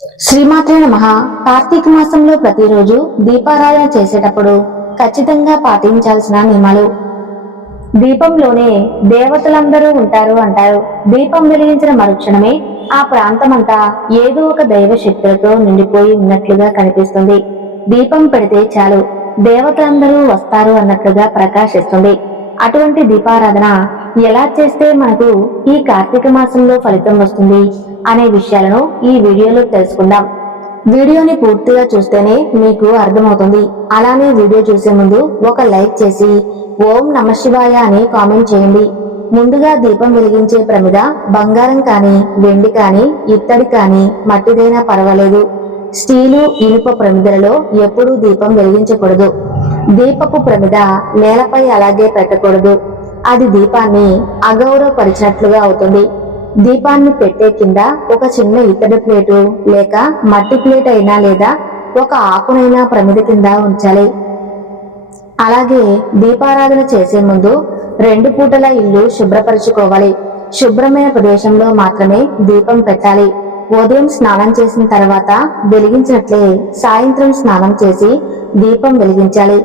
శ్రీమాత్రే నమః. కార్తీక మాసంలో ప్రతిరోజు దీపారాధన చేసేటప్పుడు ఖచ్చితంగా పాటించాల్సిన నియమాలు. దీపంలోనే దేవతలందరూ ఉంటారు అంటారు. దీపం వెలిగించిన మరుక్షణమే ఆ ప్రాంతమంతా ఏదో ఒక దైవ శక్తులతో నిండిపోయి ఉన్నట్లుగా కనిపిస్తుంది. దీపం పెడితే చాలు దేవతలందరూ వస్తారు అన్నట్లుగా ప్రకాశిస్తుంది. అటువంటి దీపారాధన ఎలా చేస్తే మనకు ఈ కార్తీక మాసంలో ఫలితం వస్తుంది అనే విషయాలను ఈ వీడియోలో తెలుసుకుందాం. వీడియోని పూర్తిగా చూస్తేనే మీకు అర్థమవుతుంది. అలానే వీడియో చూసే ముందు ఒక లైక్ చేసి ఓం నమః శివాయ అని కామెంట్ చేయండి. ముందుగా దీపం వెలిగించే ప్రమిద బంగారం కానీ, వెండి కానీ, ఇత్తడి కానీ, మట్టిదైనా పర్వాలేదు. స్టీలు, ఇనుప ప్రమిదలలో ఎప్పుడూ దీపం వెలిగించకూడదు. దీపపు ప్రమిద నేలపై అలాగే పెట్టకూడదు. అది దీపాన్ని అగౌరవపరిచినట్లుగా అవుతుంది. దీపాన్ని పెట్టే కింద ఒక చిన్న ఇత్తడి ప్లేటు లేక మట్టి ప్లేట్ అయినా లేదా ఒక ఆకునైనా ప్రమిద కింద ఉంచాలి. అలాగే దీపారాధన చేసే ముందు 2 పూటల ఇల్లు శుభ్రపరచుకోవాలి. శుభ్రమైన ప్రదేశంలో మాత్రమే దీపం పెట్టాలి. ఉదయం స్నానం చేసిన తర్వాత వెలిగించినట్లే సాయంత్రం స్నానం చేసి దీపం వెలిగించాలి.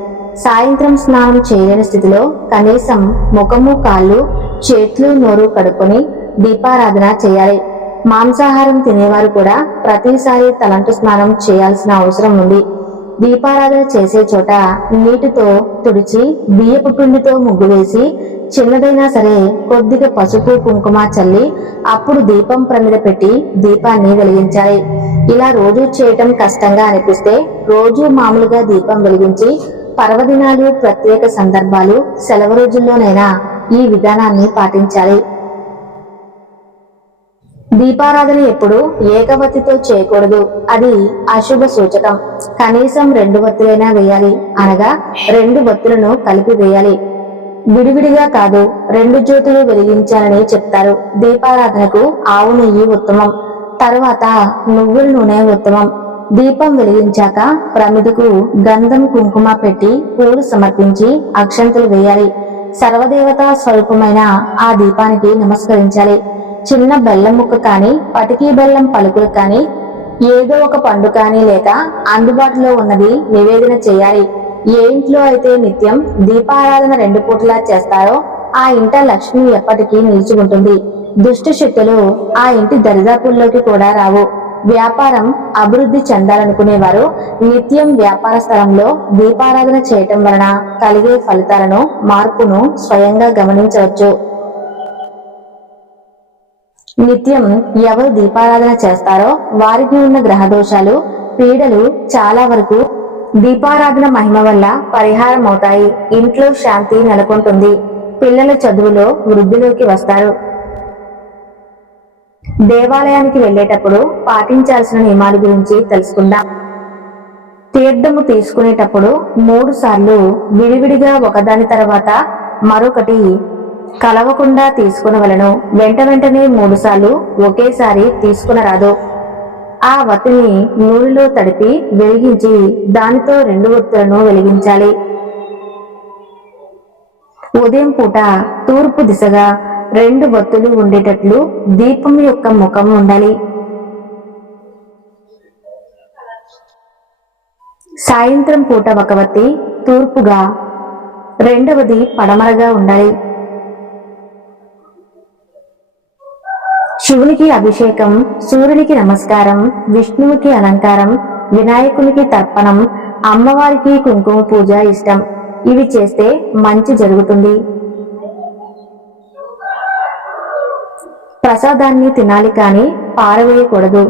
సాయంత్రం స్నానం చేయలేని స్థితిలో కనీసం ముఖము, కాళ్ళు, చేతులు, నోరు కడుక్కొని దీపారాధన చేయాలి. మాంసాహారం తినేవారు కూడా ప్రతిసారి తలంటు స్నానం చేయాల్సిన అవసరం ఉంది. దీపారాధన చేసే చోట నీటితో తుడిచి బియ్యపు పిండితో ముగ్గు వేసి చిన్నదైనా సరే కొద్దిగా పసుపు, కుంకుమ చల్లి అప్పుడు దీపం ప్రమిద పెట్టి దీపాన్ని వెలిగించాలి. ఇలా రోజు చేయటం కష్టంగా అనిపిస్తే రోజు మామూలుగా దీపం వెలిగించి పర్వదినాలు, ప్రత్యేక సందర్భాలు, సెలవు రోజుల్లోనైనా ఈ విధానాన్ని పాటించాలి. దీపారాధన ఎప్పుడు ఏకవత్తితో చేయకూడదు. అది అశుభ సూచకం. కనీసం 2 వత్తులైనా వేయాలి. అనగా 2 వత్తులను కలిపి వేయాలి. విడివిడిగా కాదు, 2 జ్యోతులు వెలిగించాలని చెప్తారు. దీపారాధనకు ఆవు నెయ్యి ఉత్తమం. తర్వాత నువ్వుల నూనె ఉత్తమం. దీపం వెలిగించాక ప్రమిదకు గంధం, కుంకుమ పెట్టి పూలు సమర్పించి అక్షంతలు వేయాలి. సర్వదేవతా స్వరూపమైన ఆ దీపానికి నమస్కరించాలి. చిన్న బెల్లం ముక్క కానీ, పటికీ బెల్లం పలుకులు కానీ, ఏదో ఒక పండు కానీ లేక అందుబాటులో ఉన్నది నివేదన చేయాలి. ఏ ఇంట్లో అయితే నిత్యం దీపారాధన 2 పూటలా చేస్తారో ఆ ఇంట లక్ష్మి ఎప్పటికీ నిలిచి ఉంటుంది. దుష్ట శక్తులు ఆ ఇంటి దరిదాపుల్లోకి కూడా రావు. వ్యాపారం అభివృద్ధి చెందాలనుకునేవారు నిత్యం వ్యాపార స్థలంలో దీపారాధన చేయటం వలన కలిగే ఫలితాలను, మార్పును స్వయంగా గమనించవచ్చు. నిత్యం ఎవరు దీపారాధన చేస్తారో వారికి ఉన్న గ్రహదోషాలు, పీడలు చాలా వరకు దీపారాధన మహిమ వల్ల పరిహారం అవుతాయి. ఇంట్లో శాంతి నెలకొంటుంది. పిల్లల చదువులో వృద్ధిలోకి వస్తారు. దేవాలయానికి వెళ్లేటప్పుడు పాటించాల్సిన నియమాల గురించి తెలుసుకుందాం. తీర్థము తీసుకునేటప్పుడు 3 సార్లు విడివిడిగా ఒకదాని తర్వాత మరొకటి కలవకుండా తీసుకునవలను. వెంటనే 3 సార్లు ఒకేసారి తీసుకునరాదు. ఆ వత్తిని నూనెలో తడిపి వెలిగించి దానితో 2 వత్తులను వెలిగించాలి. ఉదయం పూట తూర్పు దిశగా 2 వత్తులు ఉండేటట్లు దీపం యొక్క ముఖం ఉండాలి. సాయంత్రం పూట ఒక వత్తి తూర్పుగా, 2వది పడమరగా ఉండాలి. శివునికి అభిషేకం, సూర్యునికి నమస్కారం, విష్ణువుకి అలంకారం, వినాయకునికి తర్పణం, అమ్మవారికి కుంకుమ పూజ ఇష్టం. ఇవి చేస్తే మంచి జరుగుతుంది. ప్రసాదాన్ని తినాలి కానీ పారవేయకూడదు.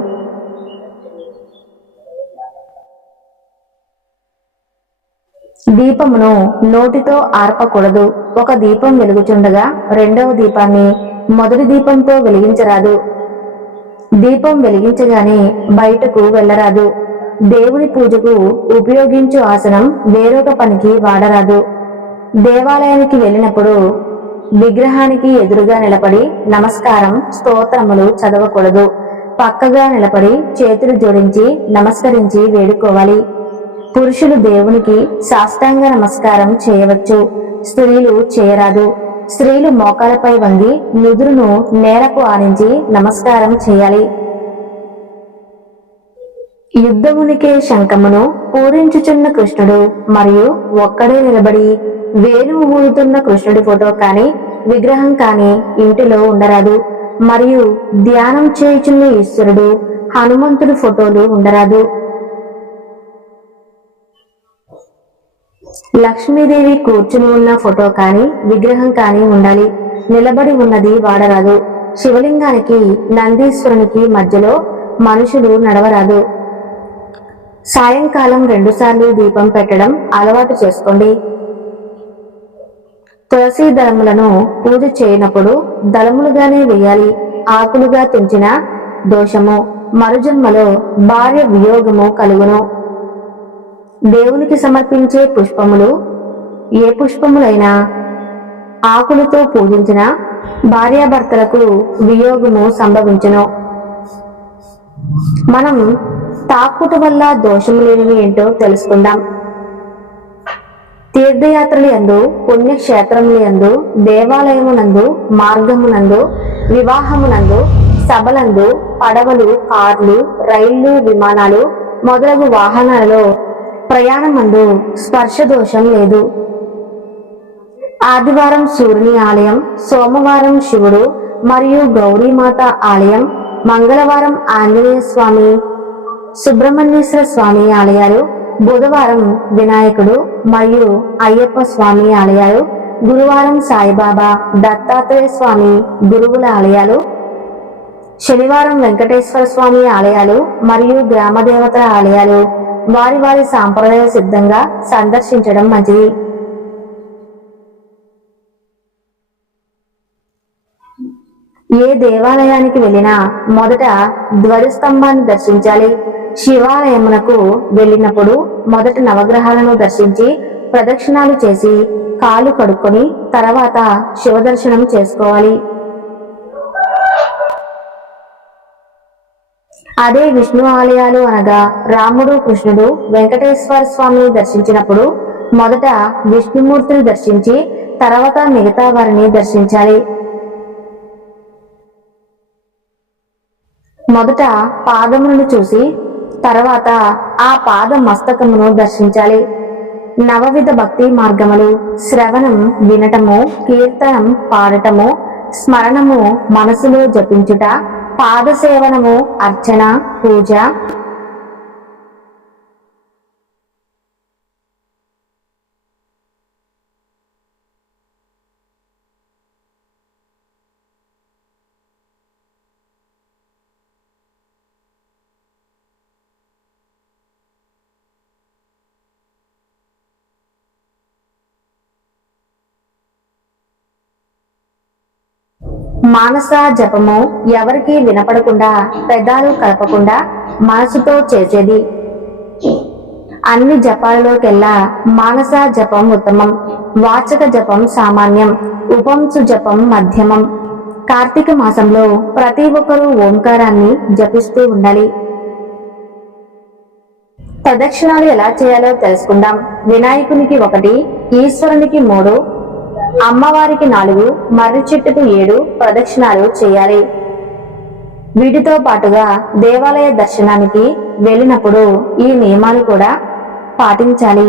దీపమును నోటితో ఆర్పకూడదు. ఒక దీపం వెలుగుచుండగా 2వ దీపాన్ని మొదటి దీపంతో వెలిగించరాదు. దీపం వెలిగించగానే బయటకు వెళ్ళరాదు. దేవుని పూజకు ఉపయోగించు ఆసనం వేరొక పనికి వాడరాదు. దేవాలయానికి వెళ్ళినప్పుడు విగ్రహానికి ఎదురుగా నిలబడి నమస్కారం, స్తోత్రములు చదవకూడదు. పక్కగా నిలబడి చేతులు జోడించి నమస్కరించి వేడుకోవాలి. పురుషులు దేవునికి సాష్టాంగ నమస్కారం చేయవచ్చు. స్త్రీలు చేయరాదు. స్త్రీలు మోకాలపై వంగి నుదురును నేలకు ఆనించి నమస్కారం చేయాలి. యుద్ధమునికే శంఖమును పూరించుచున్న కృష్ణుడు మరియు ఒక్కడే నిలబడి వేణువు ఊదుతున్న కృష్ణుడి ఫోటో కాని విగ్రహం కాని ఇంటిలో ఉండరాదు. మరియు ధ్యానం చేయుచున్న ఈశ్వరుడు హనుమంతుడి ఫోటోలు ఉండరాదు. లక్ష్మీదేవి కూర్చుని ఉన్న ఫోటో కాని విగ్రహం కాని ఉండాలి. నిలబడి ఉన్నది వాడరాదు. శివలింగానికి నందీశ్వరునికి మధ్యలో మనుషులు నడవరాదు. సాయంకాలం 2 సార్లు దీపం పెట్టడం అలవాటు చేసుకోండి. తులసి దళములను పూజ చేయనప్పుడు దళములుగానే వేయాలి. ఆకులుగా తెంచిన దోషము, మరుజన్మలో భార్య వియోగము కలుగును. దేవునికి సమర్పించే పుష్పములు ఏ పుష్పములైనా ఆకులతో పూజించిన భార్యాభర్తలకు వియోగము సంభవించును. మనం తాకుట వల్ల దోషము లేనివి ఏంటో తెలుసుకుందాం. తీర్థయాత్రలు యందు, పుణ్యక్షేత్రములు యందు, దేవాలయమునందు, మార్గమునందు, వివాహమునందు, సభలందు, పడవలు, కార్లు, రైళ్లు, విమానాలు మొదలగు వాహనాలలో ప్రయాణమందు స్పర్శ దోషం లేదు. ఆదివారం సూర్యుని ఆలయం, సోమవారం శివుడు మరియు గౌరీమాత ఆలయం, మంగళవారం ఆంజనేయ స్వామి, సుబ్రహ్మణ్యేశ్వర స్వామి ఆలయాలు, బుధవారం వినాయకుడు మరియు అయ్యప్ప స్వామి ఆలయాలు, గురువారం సాయిబాబా, దత్తాత్రేయ స్వామి గురువుల ఆలయాలు, శనివారం వెంకటేశ్వర స్వామి ఆలయాలు మరియు గ్రామ దేవతల ఆలయాలు వారి వారి సాంప్రదాయ సిద్ధంగా సందర్శించడం మంచిది. ఏ దేవాలయానికి వెళ్ళినా మొదట ధ్వజస్తంభాన్ని దర్శించాలి. శివాలయమునకు వెళ్ళినప్పుడు మొదట నవగ్రహాలను దర్శించి ప్రదక్షిణాలు చేసి కాలు కడుక్కొని తర్వాత శివ దర్శనం చేసుకోవాలి. అదే విష్ణు ఆలయాలు అనగా రాముడు, కృష్ణుడు, వెంకటేశ్వర స్వామిని దర్శించినప్పుడు మొదట విష్ణుమూర్తిని దర్శించి తర్వాత మిగతా వారిని దర్శించాలి. మొదట పాదములను చూసి తర్వాత ఆ పాద మస్తకమును దర్శించాలి. నవవిధ భక్తి మార్గములు శ్రవణం వినటము, కీర్తనం పాడటము, స్మరణము మనసులో జపించుట, పాదసేవనము, అర్చన, పూజ, మానస జపము ఎవరికి వినపడకుండా పెదాలు కలపకుండా మనసుతో చేసేది. అన్ని జపాలలోకెల్లా మానస జపం ఉత్తమం, వాచక జపం సామాన్యం, ఉపంసు జపం మధ్యమం. కార్తీక మాసంలో ప్రతి ఒక్కరూ ఓంకారాన్ని జపిస్తూ ఉండాలి. ప్రదక్షిణాలు ఎలా చేయాలో తెలుసుకుందాం. వినాయకునికి 1, ఈశ్వరునికి 3, అమ్మవారికి 4, మర్రి చెట్టుకు 7 ప్రదక్షిణాలు చేయాలి. వీటితో పాటుగా దేవాలయ దర్శనానికి వెళ్ళినప్పుడు ఈ నియమాలు కూడా పాటించాలి.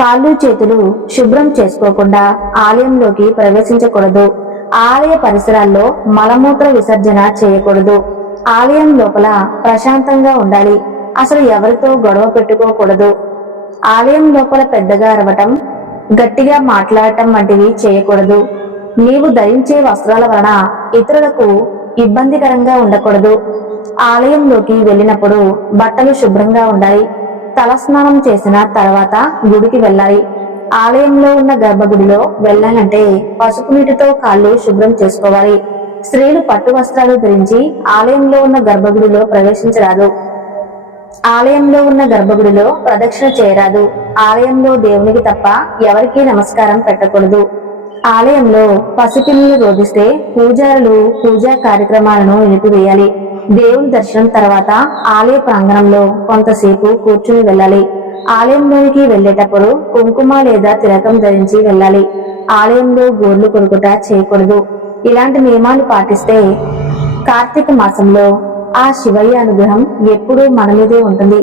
కాళ్ళు చేతులు శుభ్రం చేసుకోకుండా ఆలయంలోకి ప్రవేశించకూడదు. ఆలయ పరిసరాల్లో మలమూత్ర విసర్జన చేయకూడదు. ఆలయం లోపల ప్రశాంతంగా ఉండాలి. అసలు ఎవరితో గొడవ పెట్టుకోకూడదు. ఆలయం లోపల పెద్దగా అరవటం, గట్టిగా మాట్లాడటం వంటివి చేయకూడదు. నీవు ధరించే వస్త్రాల వలన ఇతరులకు ఇబ్బందికరంగా ఉండకూడదు. ఆలయంలోకి వెళ్ళినప్పుడు బట్టలు శుభ్రంగా ఉండాలి. తలస్నానం చేసిన తర్వాత గుడికి వెళ్ళాలి. ఆలయంలో ఉన్న గర్భగుడిలో వెళ్ళాలంటే పసుపు నీటితో కాళ్ళు శుభ్రం చేసుకోవాలి. స్త్రీలు పట్టు వస్త్రాలు ధరించి ఆలయంలో ఉన్న గర్భగుడిలో ప్రవేశించరాదు. ఆలయంలో ఉన్న గర్భగుడిలో ప్రదక్షిణ చేయరాదు. ఆలయంలో దేవునికి తప్ప ఎవరికీ నమస్కారం పెట్టకూడదు. ఆలయంలో పసిపిల్లలు రోధిస్తే పూజారులు పూజా కార్యక్రమాలను నిలిపివేయాలి. దేవుని దర్శనం తర్వాత ఆలయ ప్రాంగణంలో కొంతసేపు కూర్చుని వెళ్ళాలి. ఆలయంలోనికి వెళ్ళేటప్పుడు కుంకుమ లేదా తిలకం ధరించి వెళ్ళాలి. ఆలయంలో గోర్లు కొరుకుట చేయకూడదు. ఇలాంటి నియమాలు పాటిస్తే కార్తీక మాసంలో ఆ శివయ్య అనుగ్రహం ఎప్పుడూ మన మీదే ఉంటుంది.